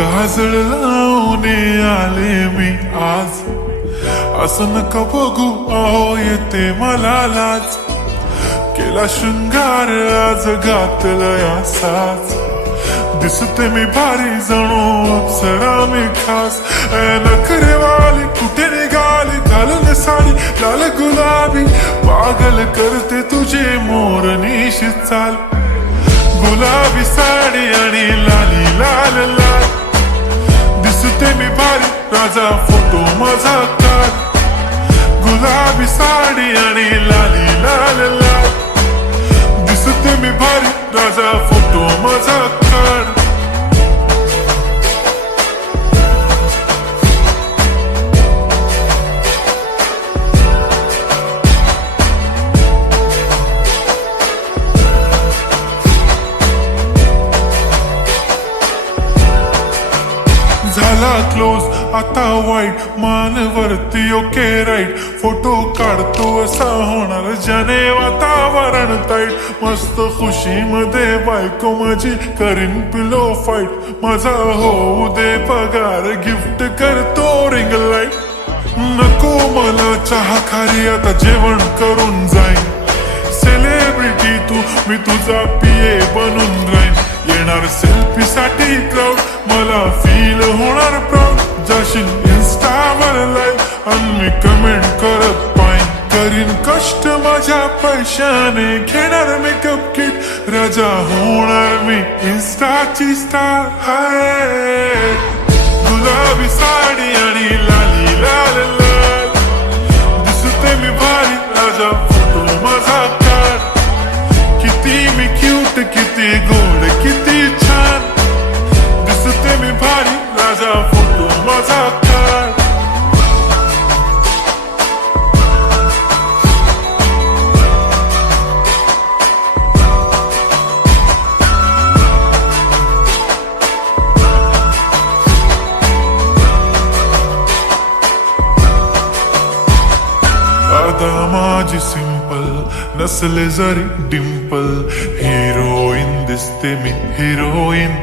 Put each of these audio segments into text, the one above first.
काजळ लावून आले मी आज, असं नका बघू अहो येते मला लाज. केला शृंगार आज घातलाय असाच, दिसते मी भारी जणू अप्सरा मी खास. नखरेवाली कुठे निघाली घालून साडी लाल गुलाबी, पागल करते तुझे मोरनीशी चाल. गुलाबी साडी आणि लाली लाल लाल, दिसते मी भारी राजा फोटो माझा काढ. गुलाबी साडी आणि लाली लाल लाल, दिसते मी भारी राजा फोटो माझा काढ. झाला क्लोज आता वाईट, मानवरती ओके राईट. फोटो काढतो असा होणार ज्याने वातावरण ताईट. मस्त खुशी मध्ये बायको माझी करीन पिलो फाईट. माझा होऊ दे पगार गिफ्ट करतो रिंग लाईट. नको मला चहा खारी आता जेवण करून जाईन. सेलिब्रिटी तू मी तुझा पिये बनून राहीन. येणार सेल्फी साठी क्राऊड मला फील होणार प्राऊड. जाशील इन्स्टावर लाईव्ह आणि मी कमेंट करत पाईन. करीन कष्ट माझ्या पैशाने घेणार मेकअप किट. राजा होणार मी इन्स्टाची स्टार. हाय गुलाबी साडी आणि लाली लाल लाल, दिसते मी भारी राजा फोटो माझा काढ. किती मी क्यूट किती गोड किती छान, दिसते मी भारी राजा फोटो माझा काढ. आता माझी सिंपल नसले जरी डिंपल, हिरोईन दिसते मी हिरोईन.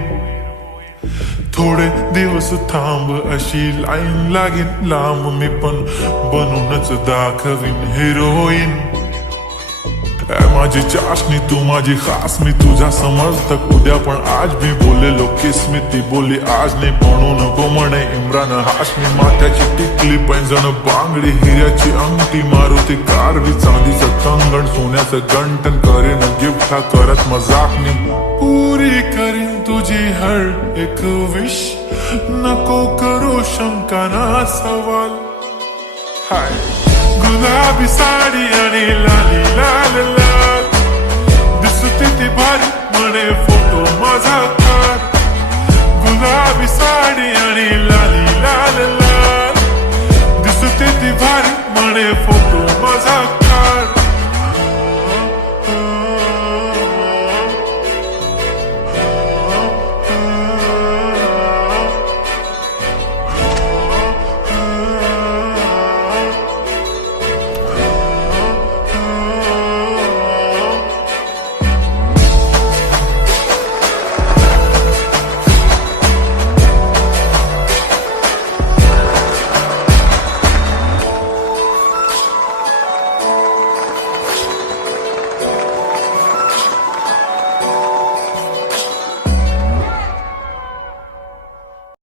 थोडे दिवस थांब अशी लाईन लागेल लांब, मी पण बनूनच दाखवीन हिरोईन. माझी चाशनी तू माझी खास, मी तुझा समर्थक उद्या पण आज मी बोलेलो किस मी. ती बोली आज नाही म्हणू नको म्हणे इम्रान हाशमी. माथ्याची टिकली पैंजण बांगडी हिऱ्याची अंगठी, मारुती कारवी चांदीचं कंगण सोन्याचं गंटन. करेन गिफ्ट हा करत मजाक मी. पुरी करीन तुझी हर एक विश, नको करू शंका ना सवाल. हाय गुलाबी साडी आणि लाली लाल लाल, दिसते ती भारी म्हणे फोटो माझा काढ. गुलाबी साडी आणि लाली लाल लाल, दिसते ती भारी म्हणे फोटो